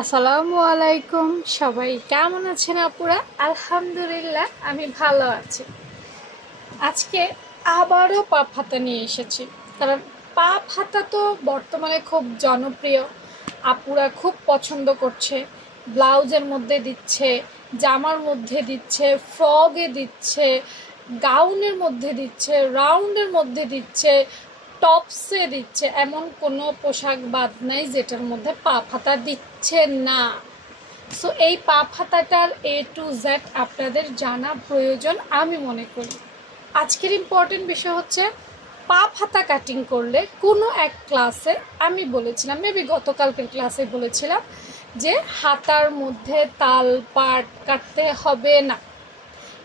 আসসালামু আলাইকুম। সবাই কেমন আছেন আপুরা? আলহামদুলিল্লাহ আমি ভালো আছি। আজকে আবারও পাপ হাতা নিয়ে এসেছি, কারণ পাপ হাতা তো বর্তমানে খুব জনপ্রিয়। আপুরা খুব পছন্দ করছে। ব্লাউজের মধ্যে দিচ্ছে, জামার মধ্যে দিচ্ছে, ফ্রগে দিচ্ছে, গাউনের মধ্যে দিচ্ছে, রাউন্ডের মধ্যে দিচ্ছে, টপসে দিচ্ছে। এমন কোনো পোশাক বাদ নাই যেটার মধ্যে পাপ হাতা দিচ্ছে না। সো এই পাপ হাতাটার A to Z আপনাদের জানা প্রয়োজন আমি মনে করি। আজকের ইম্পর্টেন্ট বিষয় হচ্ছে পাপ হাতা কাটিং করলে কোনো এক ক্লাসে আমি বলেছিলাম, মেবি গতকালকের ক্লাসে বলেছিলাম যে হাতার মধ্যে তাল পাট কাটতে হবে না।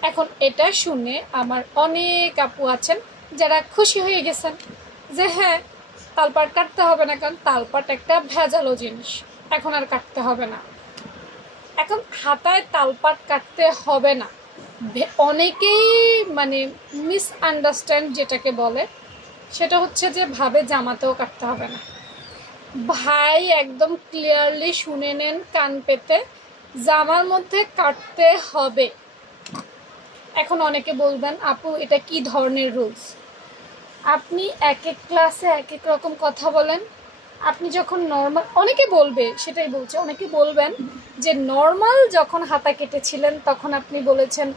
এখন এটা শুনে আমার অনেক আপু আছেন যারা খুশি হয়ে গেছেন যে হ্যাঁ, তালপাট কাটতে হবে না, কারণ তালপাট একটা ভেজালো জিনিস, এখন আর কাটতে হবে না। এখন হাতায় তালপাট কাটতে হবে না, অনেকেই মিসআন্ডারস্ট্যান্ড যেটাকে বলে, সেটা হচ্ছে যে ভাবে জামাতেও কাটতে হবে না। ভাই একদম ক্লিয়ারলি শুনে নেন কান পেতে, জামার মধ্যে কাটতে হবে। এখন অনেকে বলবেন আপু এটা কি ধরনের রুলস? আপনি এক এক ক্লাসে এক এক রকম কথা বলেন। আপনি যখন নর্মাল, অনেকে বলবে, সেটাই বলছে, অনেকে বলবেন যে নর্মাল যখন হাতা কেটেছিলেন তখন আপনি বলেছেন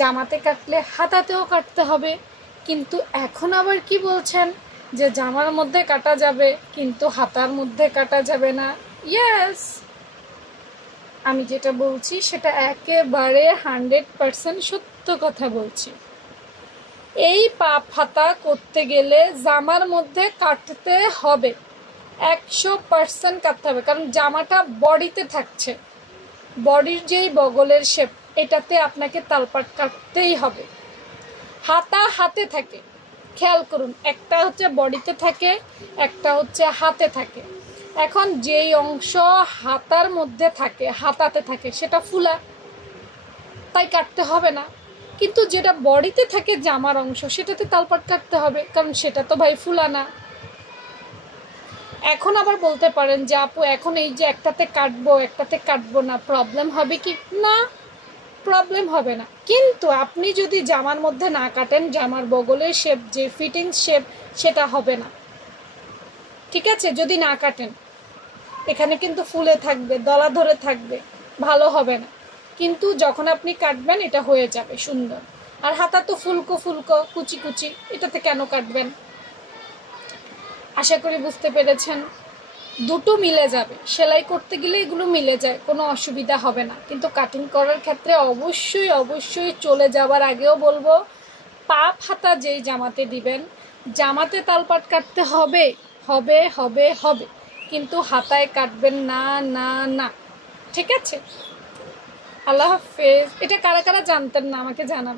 জামাতে কাটলে হাতাতেও কাটতে হবে, কিন্তু এখন আবার কি বলছেন যে জামার মধ্যে কাটা যাবে কিন্তু হাতার মধ্যে কাটা যাবে না। ইয়েস, আমি যেটা বলছি সেটা একেবারে 100% সত্য কথা বলছি। এই পাপ হাতা করতে গেলে জামার মধ্যে কাটতে হবে, 100% কাটতে হবে, কারণ জামাটা বডিতে থাকছে, বডির যেই বগলের শেপ এটাতে আপনাকে তালপাট কাটতেই হবে। হাতা হাতে থাকে, খেয়াল করুন, একটা হচ্ছে বডিতে থাকে, একটা হচ্ছে হাতে থাকে। এখন যেই অংশ হাতার মধ্যে থাকে, হাতাতে থাকে, সেটা ফুলা, তাই কাটতে হবে না। কিন্তু যেটা বডিতে থাকে জামার অংশ, সেটাতে তালপাট কাটতে হবে, কারণ সেটা তো ভাই ফুলা না। এখন আবার বলতে পারেন যে আপু এখন এই যে একটাতে কাটবো না, প্রবলেম হবে কি? না, প্রবলেম হবে না। কিন্তু আপনি যদি জামার মধ্যে না কাটেন, জামার বগলের শেপ যে ফিটিংস শেপ সেটা হবে না, ঠিক আছে? যদি না কাটেন, এখানে কিন্তু ফুলে থাকবে, দলা ধরে থাকবে, ভালো হবে না। কিন্তু যখন আপনি কাটবেন এটা হয়ে যাবে সুন্দর। আর হাতা তো ফুলকো ফুলকো কুচি কুচি, এটাতে কেন কাটবেন? আশা করি বুঝতে পেরেছেন। দুটো মিলে যাবে, সেলাই করতে গেলে এগুলো মিলে যায়, কোনো অসুবিধা হবে না। কিন্তু কাটিং করার ক্ষেত্রে অবশ্যই চলে যাওয়ার আগেও বলবো, পাপ হাতা যেই জামাতে দিবেন, জামাতে তালপাট কাটতে হবে হবে হবে হবে, কিন্তু হাতায় কাটবেন না না না, ঠিক আছে? আল্লাহ হাফেজ। এটা কারা কারা জানতেন না আমাকে জানাবেন।